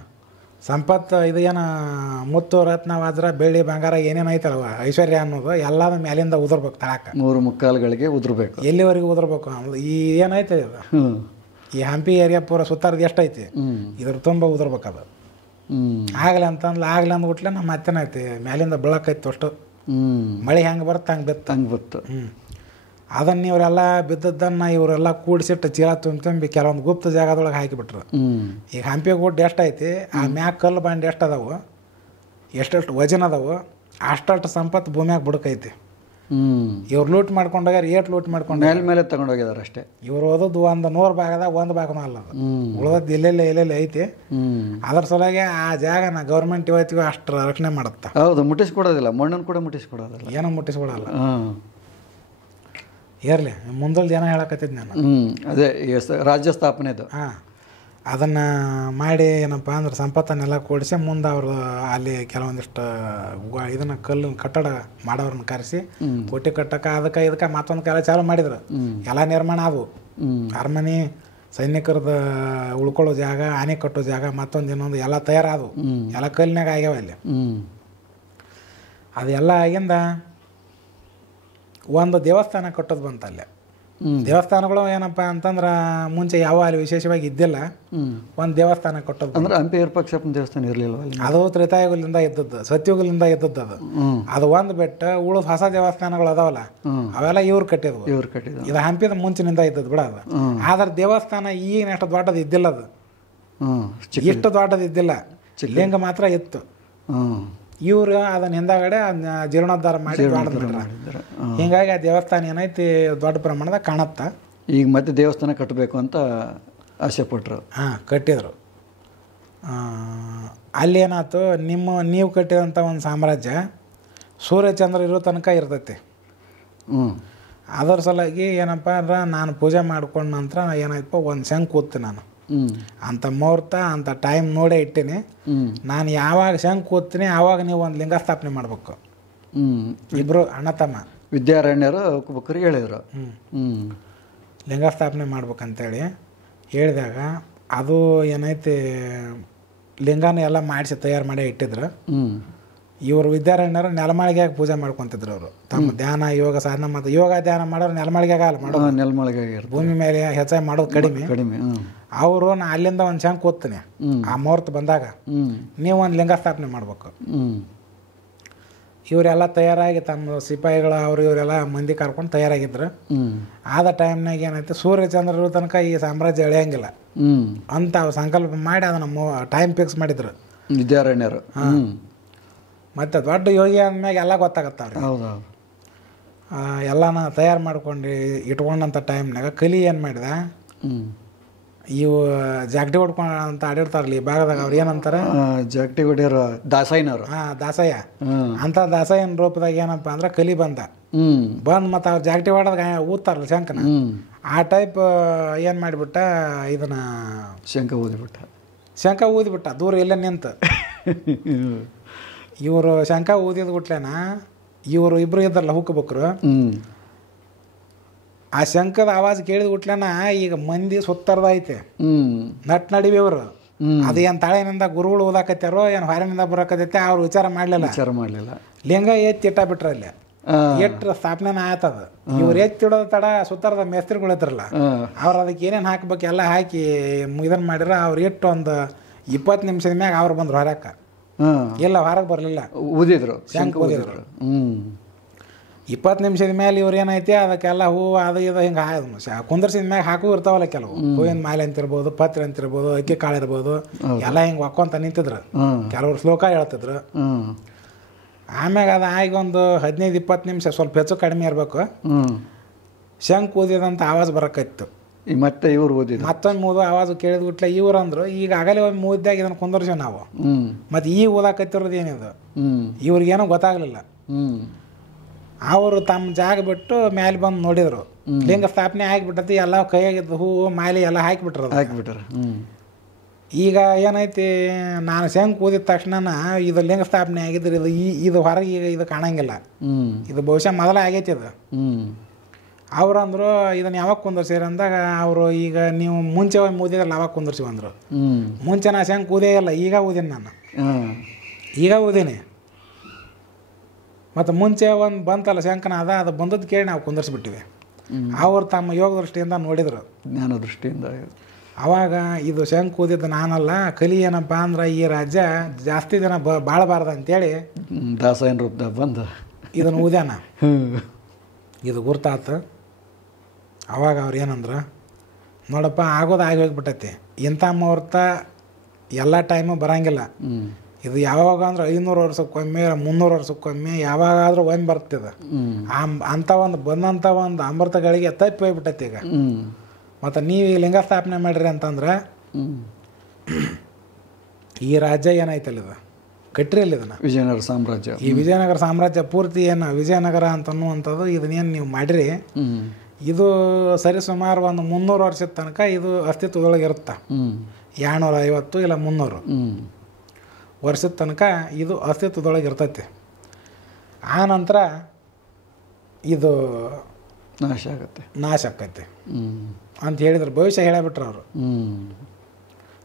ಸಂಪತ್ತು ಇದು ಏನು ಮುತ್ತು ರತ್ನ ವಜ್ರ ಬೆಳ್ಳಿ ಬಂಗಾರ ಏನೇನು ಐತಲ್ವ ಐಶ್ವರ್ಯ ಅನ್ನೋದು ಎಲ್ಲದ ಮೇಲಿಂದ ಉದುರ್ಬೇಕು ತಳಕ. 3 ಮುಕ್ಕಾಲುಗಳಿಗೆ ಉದುರ್ಬೇಕು. ಎಲ್ಲಿವರೆಗೂ ಉದುರ್ಬೇಕು ಅನ್ನೋದು ಈ ಏನೈತೆ ಇದು, ಈ ಹಂಪಿ ಏರಿಯಾ ಪೂರ ಸುತ್ತಾರದು ಎಷ್ಟೈತಿ, ಇದ್ರ ತುಂಬ ಉದುರ್ಬೇಕದು. ಆಗಲಿ ಅಂದ್ಬಿಟ್ಲೆ ನಮ್ಮ ಮತ್ತೇನೈತಿ ಮೇಲಿಂದ ಬೆಳಕೈತಿ ಅಷ್ಟು. ಮಳೆ ಹೆಂಗೆ ಬರುತ್ತೆ ಹಂಗೆ ಬಿತ್ತು. ಅದನ್ನು ಇವರೆಲ್ಲ ಬಿದ್ದದ್ದನ್ನು ಇವರೆಲ್ಲ ಕೂಡಿಸಿಟ್ಟು ಚೀಲ ತುಂಬಿ ಕೆಲವೊಂದು ಗುಪ್ತ ಜಾಗದೊಳಗೆ ಹಾಕಿಬಿಟ್ರು. ಈಗ ಹಂಪಿ ಗುಡ್ಡ ಎಷ್ಟೈತಿ, ಆ ಮ್ಯಾಗ ಕಲ್ಲು ಬಂಡಿ ಎಷ್ಟು ಅದಾವು, ಎಷ್ಟೆಷ್ಟು ವಜನ ಅದಾವು, ಅಷ್ಟು ಸಂಪತ್ತು ಭೂಮಿಯಾಗ ಬುಡಕೈತಿ. ಇವ್ರು ಲೂಟ್ ಮಾಡ್ಕೊಂಡೋಗ್ಯಾರ, ಲೂಟ್ ಮಾಡ್ಕೊಂಡು ಮೇಲೆ ತಗೊಂಡೋಗಿದಾರೆ ಅಷ್ಟೇ. ಇವ್ರು ಓದೋದು ಒಂದು 100 ಭಾಗದಾಗ 1 ಭಾಗನೂ ಅಲ್ಲ ಅದು, ಉಳ್ದದ್ದು ಎಲ್ಲೆಲ್ಲಿ ಐತಿ. ಅದ್ರ ಸಲುವಾಗಿ ಆ ಜಾಗನ ಗೌರ್ಮೆಂಟ್ ಇವತ್ತಿಗೂ ಅಷ್ಟು ರಕ್ಷಣೆ ಮಾಡುತ್ತೆ. ಹೌದು, ಮುಟ್ಟಿಸ್ಕೊಡೋದಿಲ್ಲ, ಮಣ್ಣನ್ನು ಕೂಡ ಮುಟ್ಟಿಸ್ಕೊಡೋದಿಲ್ಲ, ಏನೋ ಮುಟ್ಟಿಸ್ಕೊಡಲ್ಲ. ಇರಲಿ, ಮುಂದಲ್ದು ಏನೋ ಹೇಳಕತ್ತಿದ್ದು ನಾನು. ಅದೇ ರಾಜ್ಯ ಸ್ಥಾಪನೆದು. ಅದನ್ನು ಮಾಡಿ ಏನಪ್ಪ ಅಂದ್ರೆ ಸಂಪತ್ತನ್ನೆಲ್ಲ ಕೂಡಿಸಿ ಮುಂದೆ ಅವರು ಅಲ್ಲಿ ಕೆಲವೊಂದಿಷ್ಟು ಇದನ್ನು ಕಟ್ಟಡ ಮಾಡೋರನ್ನ ಕರೆಸಿ ಕೋಟೆ ಕಟ್ಟಕ್ಕೆ ಅದಕ್ಕೆ ಮತ್ತೊಂದು ಕಾಲ ಚಾಲು ಮಾಡಿದ್ರು. ಎಲ್ಲ ನಿರ್ಮಾಣ ಆದವು, ಅರಮನೆ, ಸೈನಿಕರದ ಉಳ್ಕೊಳ್ಳೋ ಜಾಗ, ಆನೆ ಕಟ್ಟೋ ಜಾಗ, ಮತ್ತೊಂದು ಇನ್ನೊಂದು ಎಲ್ಲ ತಯಾರಾದವು. ಎಲ್ಲ ಕಲ್ಲಿನಾಗ ಆಗ್ಯಾವ ಅಲ್ಲಿ. ಅದೆಲ್ಲ ಆಗಿಂದ ಒಂದು ದೇವಸ್ಥಾನ ಕಟ್ಟೋದು ಬಂತ ಅಲ್ಲಿ. ದೇವಸ್ಥಾನಗಳು ಏನಪ್ಪ ಅಂತಂದ್ರೆ ಮುಂಚೆ ಯಾವ ಅಲ್ಲಿ ವಿಶೇಷವಾಗಿ ಇದ್ದಿಲ್ಲ. ಒಂದು ದೇವಸ್ಥಾನ ಕಟ್ಟೋದು ಅಂದ್ರೆ ಹಂಪಿ ವಿರೂಪಾಕ್ಷಪ್ಪನ ದೇವಸ್ಥಾನ ಇರಲಿಲ್ಲ, ಅದು ತ್ರೇತಾಯುಗಲಿಂದ ಇದ್ದದ್ದು, ಸತ್ಯುಗಲಿಂದ ಇದ್ದದ್ದು. ಅದು ಒಂದು ಬಿಟ್ಟು ಉಳಿದ ಹೊಸ ದೇವಸ್ಥಾನಗಳು ಅದಾವಲ್ಲ, ಅವೆಲ್ಲ ಇವ್ರು ಕಟ್ಟಿದ್ವು. ಇದು ಹಂಪಿದ ಮುಂಚಿನಿಂದ ಇದ್ದದ್ದು ಬಿಡ ಅದು. ಆದ್ರೆ ದೇವಸ್ಥಾನ ಈಗ ಎಷ್ಟು ದೊಡ್ಡದು ಇದ್ದಿಲ್ಲ, ಅದು ಇಷ್ಟು ದೊಡ್ಡದು ಇದ್ದಿಲ್ಲ, ಲಿಂಗ ಮಾತ್ರ ಇತ್ತು. ಇವರು ಅದನ್ನ ಹಿಂದಾಗಡೆ ಜೀರ್ಣೋದ್ಧಾರ ಮಾಡಿ ಮಾಡಿದ್ರು. ಹಿಂಗಾಗಿ ಆ ದೇವಸ್ಥಾನ ಏನೈತಿ ದೊಡ್ಡ ಪ್ರಮಾಣದಾಗ ಕಾಣತ್ತ. ಈಗ ಮತ್ತೆ ದೇವಸ್ಥಾನ ಕಟ್ಟಬೇಕು ಅಂತ ಆಸೆ ಪಟ್ರು. ಕಟ್ಟಿದ್ರು. ಅಲ್ಲೇನಾಯ್ತು, ನೀವು ಕಟ್ಟಿದಂಥ ಒಂದು ಸಾಮ್ರಾಜ್ಯ ಸೂರ್ಯಚಂದ್ರ ಇರೋ ತನಕ ಇರ್ತೈತಿ. ಅದರ ಸಲುವಾಗಿ ಏನಪ್ಪ ಅಂದ್ರೆ ನಾನು ಪೂಜೆ ಮಾಡ್ಕೊಂಡ ನಂತರ ಏನಾಯ್ತಪ್ಪ, ಒಂದು ಶಂಖ ಕೂತೀನಿ ನಾನು. ಅಂಥ ಮುಹೂರ್ತ ಅಂಥ ಟೈಮ್ ನೋಡೇ ಇಟ್ಟೀನಿ. ನಾನು ಯಾವಾಗ ಶಂಖ ಕೂತೀನಿ ಆವಾಗ ನೀವು ಒಂದು ಲಿಂಗ ಸ್ಥಾಪನೆ ಮಾಡಬೇಕು. ಇಬ್ಬರು ಅಣ್ಣ ತಮ್ಮ ವಿದ್ಯಾರಣ್ಯರು ಕುಬಕರಿಗೆ ಹೇಳಿದರು ಲಿಂಗ ಸ್ಥಾಪನೆ ಮಾಡ್ಬೇಕಂತೇಳಿ ಹೇಳಿದಾಗ, ಅದು ಏನೈತಿ ಲಿಂಗನ ಎಲ್ಲ ಮಾಡಿಸಿ ತಯಾರು ಮಾಡಿ ಇಟ್ಟಿದ್ರು. ಇವರು ವಿದ್ಯಾರಣ್ಯರು ನೆಲಮಾಳಿಗೆಯಾಗ ಪೂಜೆ ಮಾಡ್ಕೊತಿದ್ರು. ಅವರು ತಮ್ಮ ಧ್ಯಾನ ಯೋಗ ಸಾಧನ ಮತ್ತು ಯೋಗ ಧ್ಯಾನ ಮಾಡೋರು ನೆಲಮಾಳಿಗೆಯಾಗ ಅಲ್ಲ ಮಾಡೋದು, ನೆಲಮಾಳಿಗೆ ಭೂಮಿ ಮೇಲೆ ಹೆಚ್ಚಾಗಿ ಮಾಡೋದು ಕಡಿಮೆ. ಅವರು ನಾ ಅಲ್ಲಿಂದ ಒಂದು ಶಂಖ ಕೂತೀನಿ, ಆ ಮುಹೂರ್ತ ಬಂದಾಗ ನೀವು ಒಂದು ಲಿಂಗ ಸ್ಥಾಪನೆ ಮಾಡ್ಬೇಕು. ಇವರೆಲ್ಲ ತಯಾರಾಗಿ ತಮ್ಮ ಸಿಪಾಯಿಗಳು ಅವರು ಇವರೆಲ್ಲ ಮಂದಿ ಕರ್ಕೊಂಡು ತಯಾರಾಗಿದ್ರು. ಆದ ಟೈಮ್ನಾಗ ಏನೈತೆ, ಸೂರ್ಯಚಂದ್ರ ತನಕ ಈ ಸಾಮ್ರಾಜ್ಯ ಎಳೆಯಂಗಿಲ್ಲ ಅಂತ ಸಂಕಲ್ಪ ಮಾಡಿ ಅದನ್ನು ಟೈಮ್ ಫಿಕ್ಸ್ ಮಾಡಿದ್ರು ವಿದ್ಯಾರಣ್ಯರು. ಮತ್ತು ದೊಡ್ಡ ಯೋಗಿ ಅಂದ್ಮ್ಯಾಗ ಎಲ್ಲ ಗೊತ್ತಾಗತ್ತವ್ರಿ. ಹೌದೌದು. ಎಲ್ಲನ ತಯಾರು ಮಾಡ್ಕೊಂಡು ಇಟ್ಕೊಂಡಂಥ ಟೈಮ್ನಾಗ ಕಲಿ ಏನು ಮಾಡಿದ, ಇವು ಜಾಗಟಿ ಹೊಡ್ಕೊಂಡು ಅಂತ ಆಡಿರ್ತಾರಲ್ಲ ಈ ಭಾಗದಾಗ, ಅವ್ರು ಏನಂತಾರೆ, ಜಾಗಟಿ ಹೊಡಿಯೋರು ದಾಸಯ್ಯನವರು. ದಾಸಯ್ಯ ಅಂತ ದಾಸಯ್ಯನ ರೂಪದಾಗ ಏನಪ್ಪ ಅಂದ್ರೆ ಕಲಿ ಬಂದ ಮತ್ತು ಅವ್ರು ಜಾಗಟಿ ಹೊಡೆದಾಗ ಊದ್ತಾರಲ್ಲ ಶಂಕನ, ಆ ಟೈಪ್ ಏನು ಮಾಡಿಬಿಟ್ಟ, ಇದನ್ನ ಶಂಖ ಊದಿಬಿಟ್ಟ ದೂರ ಎಲ್ಲ ನಿಂತು. ಇವರು ಶಂಖ ಊದಿದ ಬಿಟ್ಲೇನ, ಇವರು ಇಬ್ಬರು ಇದ್ದಾರಲ್ಲ ಹುಕ್ಕಬೇಕ್ರು, ಆ ಶಂಖದ ಆವಾಜ್ ಕೇಳಿದ ಬಿಟ್ಲೇನ ಈಗ ಮಂದಿ ಸುತ್ತರ್ದೈತೆ ನಟ್ ನಡಿವಿ ಅವರು. ಅದೇನು ತಾಳೆನಿಂದ ಗುರುಗಳು ಓದಾಕತ್ತಾರೋ ಏನು ಹೊರನಿಂದ ಬರೋಕತ್ತೈತೆ ಅವ್ರು ವಿಚಾರ ಮಾಡಲಿಲ್ಲ. ಲಿಂಗ ಎತ್ತಿ ಇಟ್ಟ ಬಿಟ್ರ ಅಲ್ಲಿ, ಎಟ್ರ ಸ್ಥಾಪನೆ ಆಯ್ತದ. ಇವ್ರು ಎತ್ತಿಡೋದು ತಡ ಸುತ್ತರದ ಮೇಸ್ತ್ರಿಗಳು ಇದ್ರಲ್ಲ, ಅವ್ರು ಅದಕ್ಕೆ ಏನೇನು ಹಾಕ್ಬೇಕು ಎಲ್ಲ ಹಾಕಿ ಇದನ್ನು ಮಾಡಿರ. ಅವ್ರು ಇಟ್ಟು ಒಂದು 20 ನಿಮಿಷದ ಮ್ಯಾಗ ಅವ್ರು ಬಂದ್ರು ಹೊರಕ್ಕೆ. ಇಲ್ಲ, ಹೊರಗೆ ಬರಲಿಲ್ಲ, ಊದಿದ್ರು, ಶಂಖ ಊದಿದ್ರು. 20 ನಿಮಿಷದ ಮೇಲೆ ಇವ್ರು ಏನೈತಿ ಅದಕ್ಕೆಲ್ಲ ಹೂವು ಅದು ಇದು ಹಿಂಗೆ ಕುಂದರ್ಸಿದ ಮ್ಯಾಗ ಹಾಕು ಇರ್ತಾವಲ್ಲ ಕೆಲವು, ಹೂವಿನ ಮಾಲೆ ಅಂತಿರ್ಬೋದು, ಪತ್ರೆ ಅಂತಿರ್ಬೋದು, ಅಕ್ಕಿ ಕಾಳು ಇರ್ಬೋದು, ಎಲ್ಲ ಹಿಂಗೆ ಒಕ್ಕೊಂತ ನಿಂತಿದ್ರು. ಕೆಲವ್ರು ಶ್ಲೋಕ ಹೇಳ್ತಿದ್ರು. ಆಮ್ಯಾಗ ಅದು ಆಗಿ ಒಂದು 15-20 ನಿಮಿಷ ಸ್ವಲ್ಪ ಹೆಚ್ಚು ಕಡಿಮೆ ಇರಬೇಕು, ಶಂಖ ಊದಿದಂಥ ಆವಾಜ್ ಬರೋಕ್ಕಿತ್ತು. ಮತ್ತೆ ಇವ್ರು ಓದಿದ್ರು, ಮತ್ತೊಂದು ಮೂದು ಆವಾಜ್ ಕೇಳಿದ್ಬಿಟ್ಲೆ ಇವ್ರು ಅಂದ್ರು, ಈಗ ಆಗಲೇ ಒಂದು ಮೂದ್ದಾಗ ಇದನ್ನು ಕುಂದರ್ಸಿ ನಾವು, ಮತ್ತು ಈಗ ಓದಾಕತ್ತಿರೋದು ಏನಿದು ಇವ್ರಿಗೇನೋ ಗೊತ್ತಾಗಲಿಲ್ಲ. ಅವರು ತಮ್ಮ ಜಾಗ ಬಿಟ್ಟು ಮೇಲೆ ಬಂದು ನೋಡಿದ್ರು, ಲಿಂಗ ಸ್ಥಾಪನೆ ಆಗಿಬಿಟ್ಟತಿ, ಎಲ್ಲ ಕೈಯಾಗಿದ್ದು ಹೂವು ಮಾಲೆ ಎಲ್ಲ ಹಾಕಿಬಿಟ್ರು. ಈಗ ಏನೈತಿ, ನಾನು ಶಂಖ ಊದಿದ ತಕ್ಷಣ ಇದು ಲಿಂಗ ಸ್ಥಾಪನೆ ಆಗಿದ್ರೆ ಇದು ಹೊರಗೆ ಈಗ ಇದು ಕಾಣಂಗಿಲ್ಲ, ಇದು ಬಹುಶಃ ಮೊದಲ ಆಗೈತಿ ಇದು. ಅವ್ರಂದ್ರು ಇದನ್ನು ಯಾವಾಗ ಕುಂದರ್ಸಿರಿ ಅಂದಾಗ ಅವರು, ಈಗ ನೀವು ಮುಂಚೆ ಹೋಗಿ ಊದಿದ್ರಲ್ಲ ಅವಾಗ ಕುಂದರ್ಸಿ ಅಂದರು. ಮುಂಚೆ ನಾ ಶಂಖ ಊದೇ ಇಲ್ಲ, ಈಗ ಊದೀನಿ ನಾನು, ಈಗ ಊದೀನಿ. ಮತ್ತು ಮುಂಚೆ ಒಂದು ಬಂತಲ್ಲ ಶಂಕನ ಅದು ಬಂದದ್ದು ಕೇಳಿ ನಾವು ಕುಂದರ್ಸಿಬಿಟ್ಟಿವಿ. ಅವ್ರು ತಮ್ಮ ಯೋಗ ದೃಷ್ಟಿಯಿಂದ ನೋಡಿದರು, ಜ್ಞಾನ ದೃಷ್ಟಿಯಿಂದ. ಅವಾಗ ಇದು ಶಂಖ ಊದಿದ್ದು ನಾನಲ್ಲ, ಕಲಿ ಏನಪ್ಪ ಅಂದ್ರೆ ಈ ರಾಜ್ಯ ಜಾಸ್ತಿ ದಿನ ಬಾಳಬಾರ್ದು ಅಂತೇಳಿ ದಾಸಯ್ಯನ ರೂಪದಾಗ ಬಂದು ಇದನ್ನು ಊದ್ಯಾನ. ಇದು ಗುರ್ತಾತು. ಅವಾಗ ಅವ್ರು ಏನಂದ್ರೆ, ನೋಡಪ್ಪ ಆಗೋದು ಆಗಿ ಹೋಗ್ಬಿಟ್ಟೈತಿ, ಇಂಥ ಮುಹೂರ್ತ ಎಲ್ಲ ಟೈಮು ಬರೋಂಗಿಲ್ಲ, ಇದು ಯಾವಾಗ ಅಂದ್ರೆ 500 ವರ್ಷಕ್ಕೊಮ್ಮೆ 300 ವರ್ಷಕ್ಕೊಮ್ಮೆ ಯಾವಾಗಾದ್ರೂ ಒಮ್ಮೆ ಬರ್ತಿದೆ. ಅಂಥ ಒಂದು ಬಂದಂಥ ಒಂದು ಅಮೃತಗಳಿಗೆ ತಪ್ಪಿ ಹೋಗ್ಬಿಟ್ಟೈತಿ ಈಗ. ಮತ್ತು ನೀವು ಈ ಲಿಂಗ ಸ್ಥಾಪನೆ ಮಾಡಿರಿ ಅಂತಂದ್ರೆ ಈ ರಾಜ್ಯ ಏನಾಯ್ತಲ್ಲ ಇದು ಕಟ್ರಿ ಅಲ್ಲಿ ಇದನ್ನು ವಿಜಯನಗರ ಸಾಮ್ರಾಜ್ಯ, ಈ ವಿಜಯನಗರ ಸಾಮ್ರಾಜ್ಯ ಪೂರ್ತಿ ಏನು ವಿಜಯನಗರ ಅಂತನ್ನುವಂಥದ್ದು ಇದನ್ನೇನು ನೀವು ಮಾಡಿರಿ ಇದು ಸರಿ ಸುಮಾರು ಒಂದು 300 ವರ್ಷದ ತನಕ ಇದು ಅಸ್ತಿತ್ವದೊಳಗೆ ಇರುತ್ತೆ. 250 ಇಲ್ಲ 300 ವರ್ಷದ ತನಕ ಇದು ಅಸ್ತಿತ್ವದೊಳಗೆ ಇರ್ತೈತಿ. ಆ ನಂತರ ಇದು ನಾಶ ಆಕೈತಿ ಅಂತ ಹೇಳಿದ್ರು, ಭವಿಷ್ಯ ಹೇಳಿಬಿಟ್ರು ಅವರು.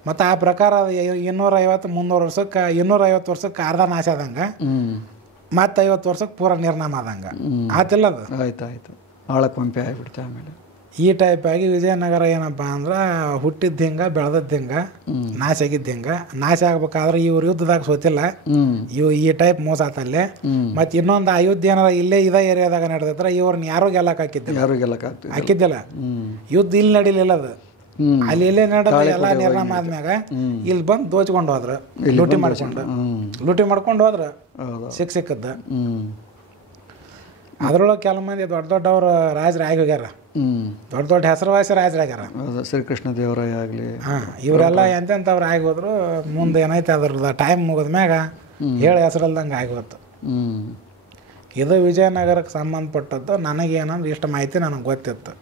ಮತ್ತು ಆ ಪ್ರಕಾರ 250-300 ವರ್ಷಕ್ಕೆ 250 ವರ್ಷಕ್ಕೆ ಅರ್ಧ ನಾಶ ಆದಂಗೆ, ಮತ್ತು 50 ವರ್ಷಕ್ಕೆ ಪೂರ ನಿರ್ನಾಮ ಆದಂಗೆ ಆತಿಲ್ಲದು. ಆಯ್ತು ಆಳ ಪಂಪೆ ಆಗಿಬಿಡ್ತೆ. ಆಮೇಲೆ ಈ ಟೈಪ್ ಆಗಿ ವಿಜಯನಗರ ಏನಪ್ಪ ಅಂದ್ರೆ ಹುಟ್ಟಿದ್ದು ಹಿಂಗೆ ಬೆಳೆದದ್ದು ಹಿಂಗೆ ನಾಶ ಆಗಿದ್ದು ಹಿಂಗೆ. ನಾಶ ಆಗ್ಬೇಕಾದ್ರೆ ಇವ್ರು ಯುದ್ಧದಾಗ ಸೋತಿಲ್ಲ, ಇವು ಈ ಟೈಪ್ ಮೋಸ ಆತಲ್ಲೇ. ಮತ್ತು ಇನ್ನೊಂದು ಅಯೋಧ್ಯೆ ಏನಾರ ಇಲ್ಲೇ ಇದೇ ಏರಿಯಾದಾಗ ನಡೆದಿದ್ರೆ ಇವ್ರನ್ನ ಯಾರೂ ಹಾಕಿದ್ದಿಲ್ಲ. ಯುದ್ಧ ಇಲ್ಲಿ ನಡೀಲಿಲ್ಲ, ಅದು ಅಲ್ಲಿ ಇಲ್ಲೇ ನಡೆದ ಎಲ್ಲ ನಿರ್ನಾಮ ಆದ್ಮ್ಯಾಗ ಇಲ್ಲಿ ಬಂದು ದೋಚ್ಕೊಂಡು ಹೋದ್ರು, ಲೂಟಿ ಮಾಡ್ಕೊಂಡು ಹೋದ್ರು ಸಿಕ್ಕದ್ದು. ಅದ್ರೊಳಗೆ ಕೆಲವು ಮಂದಿ ದೊಡ್ಡ ದೊಡ್ಡವ್ರು ರಾಜರು ಆಗಿ ಹೋಗ್ಯಾರ, ದೊಡ್ಡ ಹೆಸರುವಾಸಿ ರಾಜರಾಗ್ಯಾರ. ಶ್ರೀಕೃಷ್ಣ ದೇವರಾಯ ಆಗಲಿ, ಇವರೆಲ್ಲ ಎಂತೆಂಥವ್ರು ಆಗಿ ಹೋದ್ರು. ಮುಂದೆ ಏನೈತೆ ಅದ್ರದ್ದು ಟೈಮ್ ಮುಗಿದ್ಮ್ಯಾಗ ಹೇಳಿ ಹೆಸರಲ್ದಂಗೆ ಆಗಿ ಹೋಯ್ತು. ಇದು ವಿಜಯನಗರಕ್ಕೆ ಸಂಬಂಧಪಟ್ಟದ್ದು. ನನಗೇನಂದ್ರೆ ಇಷ್ಟು ಮಾಹಿತಿ ನನಗೆ ಗೊತ್ತಿತ್ತು.